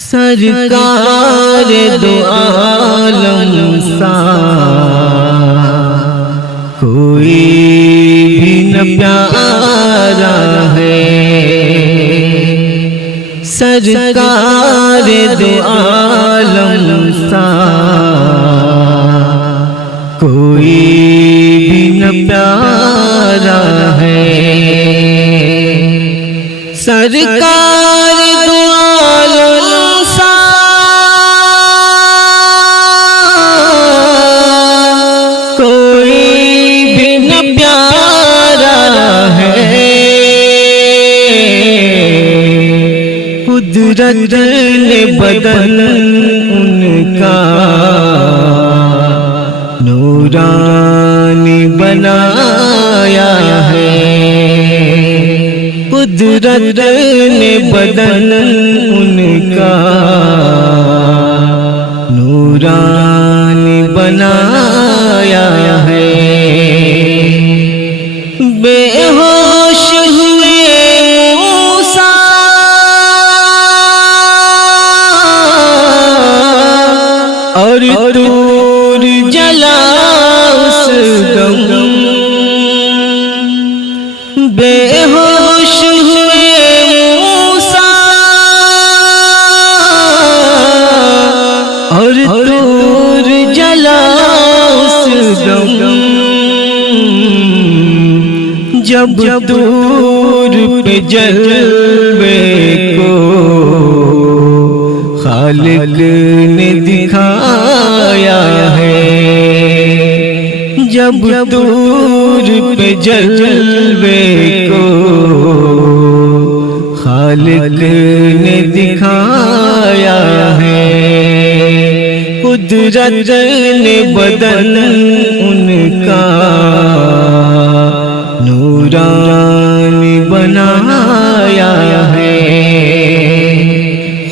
سرکار دو عالم سا کوئی بھی نہ پیارا ہے، سرکار دو عالم سا کوئی بھی نہ پیارا ہے، سرکار دو عالم سا کوئی بھی نہ پیارا ہے، قدرت نے بدن ان کا نورانی بنایا ہے، قدرت نے بدن ان کا نورانی بنایا ہے، بے ہوش ہوئے موسیٰ اور طور جلا اس دم، بے ہوش ہوئے موسیٰ اور طور جلا اس دم، جب طور پہ جلوے کو خالق نے دکھایا ہے، جب طور پہ جلوے کو خالق نے دکھایا ہے، قدرت نے بدن ان کا نورانی بنایا ہے،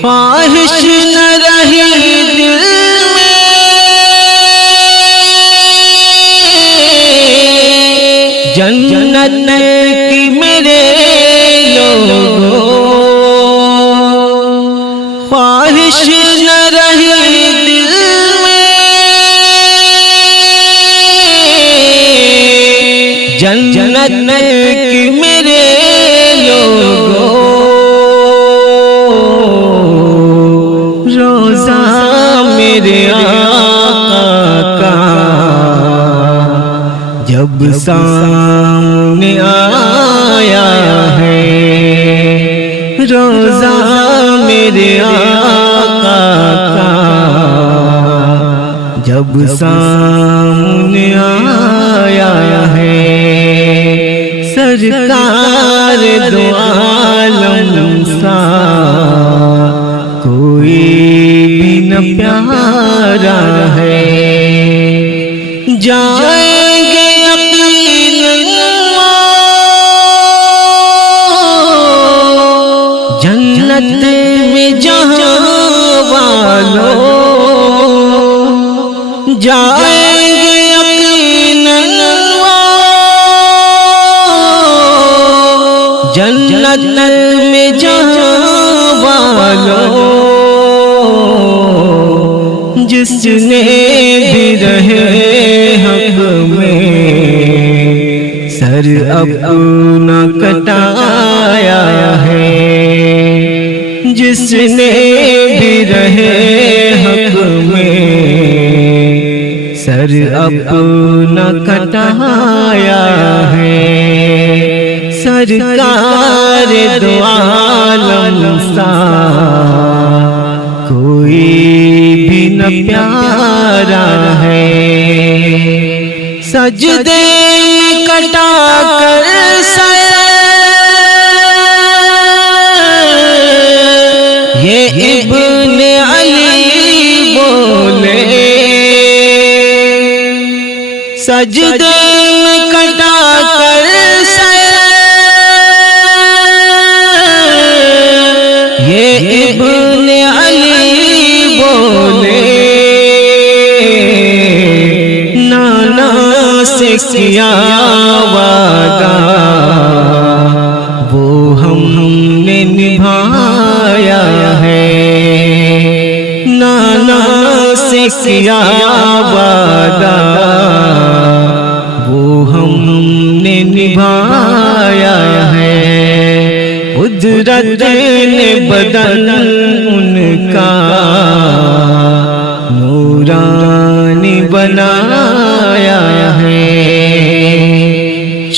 خواہش نہ رہی دل میں جنت کی میرے لوگوں، خواہش نہ رہی دل میں جنت کی میرے لوگوں، روزہ میرے آقا کا جب سامنے آیا ہے، روزہ میرے آقا کا جب سامنے آیا ہے، سرکار دو عالم سا کوئی بھی نہ پیارا ہے، جائیں گے یقیناً جنت میں جہاں والوں، جائیں گے یقیناً جنت میں جہاں والوں، جس نے بھی رہے حق میں سر اپنا کٹایا ہے، جس نے بھی رہے حق میں سر اپنا کٹایا ہے، سرکار دو عالم سا کوئی بھی نہ پیارا ہے، سجدے کٹا کر سر یہ ابن علی بولے، سجدے میں کٹا کر سر یہ ابن علی بولے، نانا سے کیا وعدہ وہ ہم نے نبھایا ہے، کیا وعدہ وہ ہم نے نبھایا ہے، قدرت نے بدن ان کا نورانی بنایا ہے۔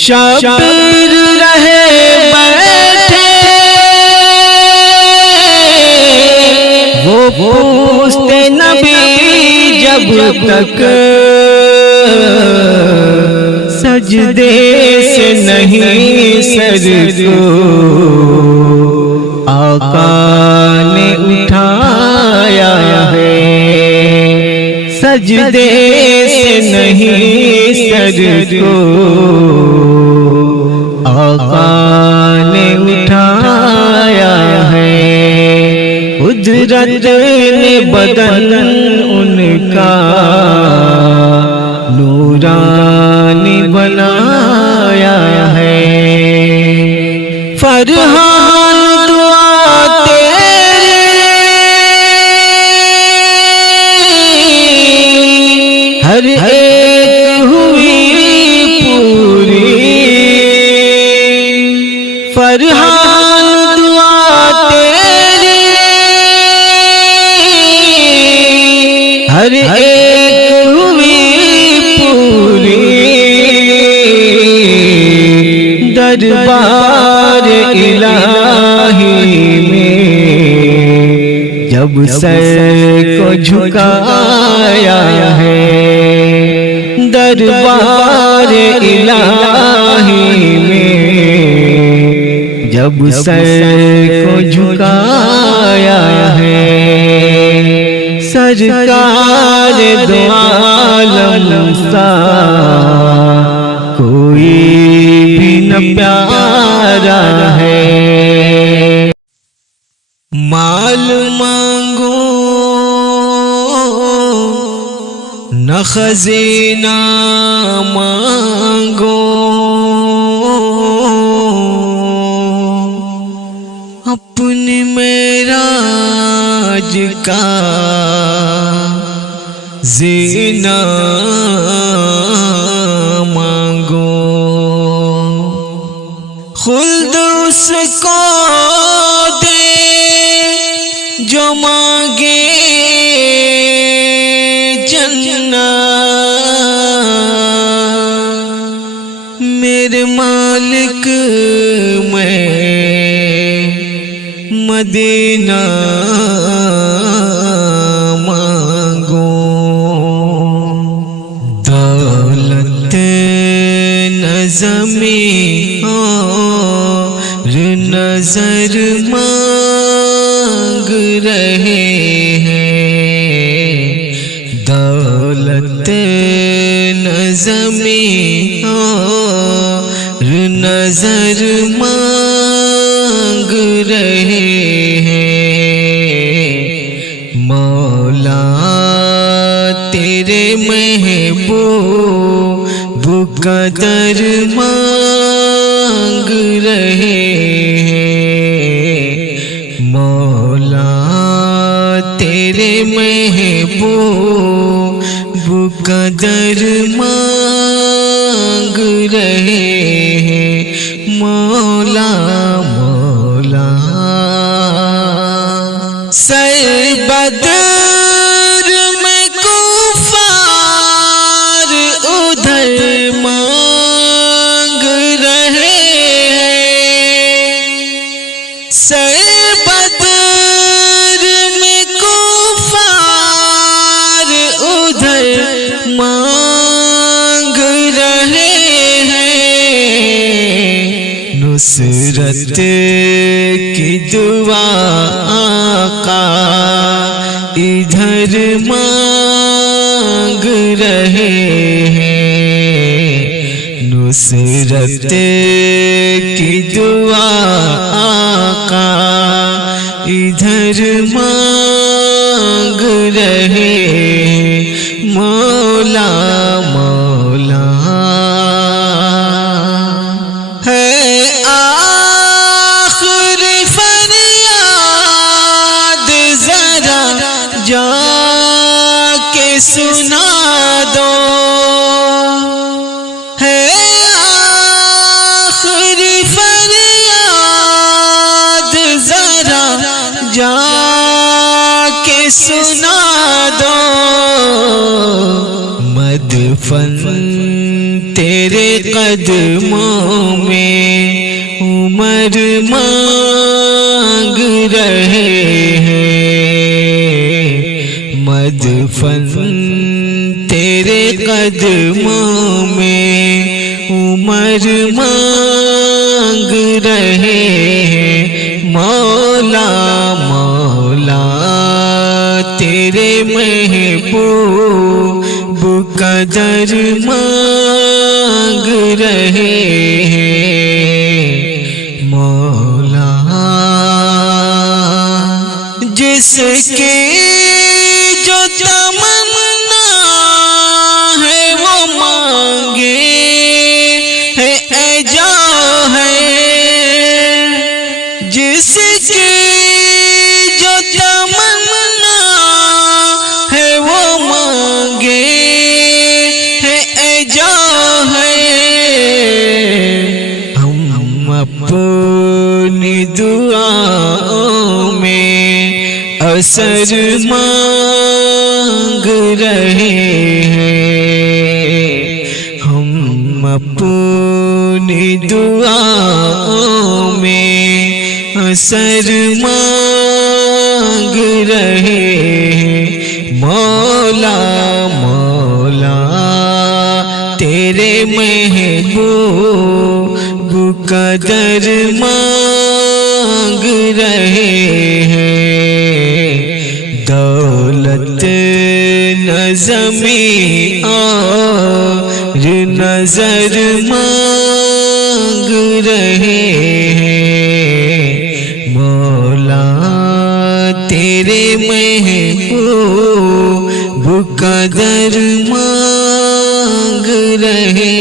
شبیر رہے بیٹھے وہ پوچھتے نبی جب تک سجدے سے نہیں سر کو آقا نے اٹھایا ہے، سجدے سے نہیں سر کو آقا نے اٹھایا ہے، قدرت نے بدن ان کا نورانی بنایا ہے۔ فرحان دعا تیری ہر ایک ہوئی پوری، فرحان دعا تیری ہر ایک ہوئی پوری، دربار الہی میں جب سر کو جھکایا ہے، دربار الہی میں جب سر کو جھکایا ہے، سرکار دو عالم سا کوئی بھی نہ پیارا ہے۔ مال مانگو نہ خزینہ مانگو، اپنی معراج کا زینہ مانگو، خلد اس کو دے جو مانگے جنت، میرے مالک میں مدینہ مانگو، دولت نظمی اور نظر مانگ رہے ہیں، دولت نظمی اور نظر مانگ رہے ہیں، مولا تیرے محبوب کا در مانگ رہے ہیں، مولا تیرے محبوب کا در مانگ رہے ہیں، مولا مولا سر بدر میں کفار ادھر مانگ رہے ہیں، سر بدر میں کفار ادھر مانگ رہے ہیں، نصرت کی دعا آقا ادھر مانگ رہے ہیں، نصرت کی دعا آقا ادھر مانگ رہے ہیں، مولا مولا ہے جا کے سنا دو مدفن تیرے قدموں میں عمر مانگ رہے ہیں، مدفن تیرے قدموں میں عمر مانگ رہے ہیں، مولا مولا تیرے محبوب کا در مانگ رہے ہیں، مولا جس کے جو تمنا ہے وہ مانگے ہے ایجا ہے، جس کی جو تمنا ہے وہ مانگے ہے ایجا ہے، ہم اپنی دعاؤں میں اثر مانگ رہے ہیں، ہم اپنی دعاؤں میں اثر مانگ رہے ہیں، مولا مولا تیرے محبوب کا در مانگ رہے ہیں، دولت نہ زمین اور نظر مانگ رہے ہیں، مولا تیرے محبوب کا در مانگ رہے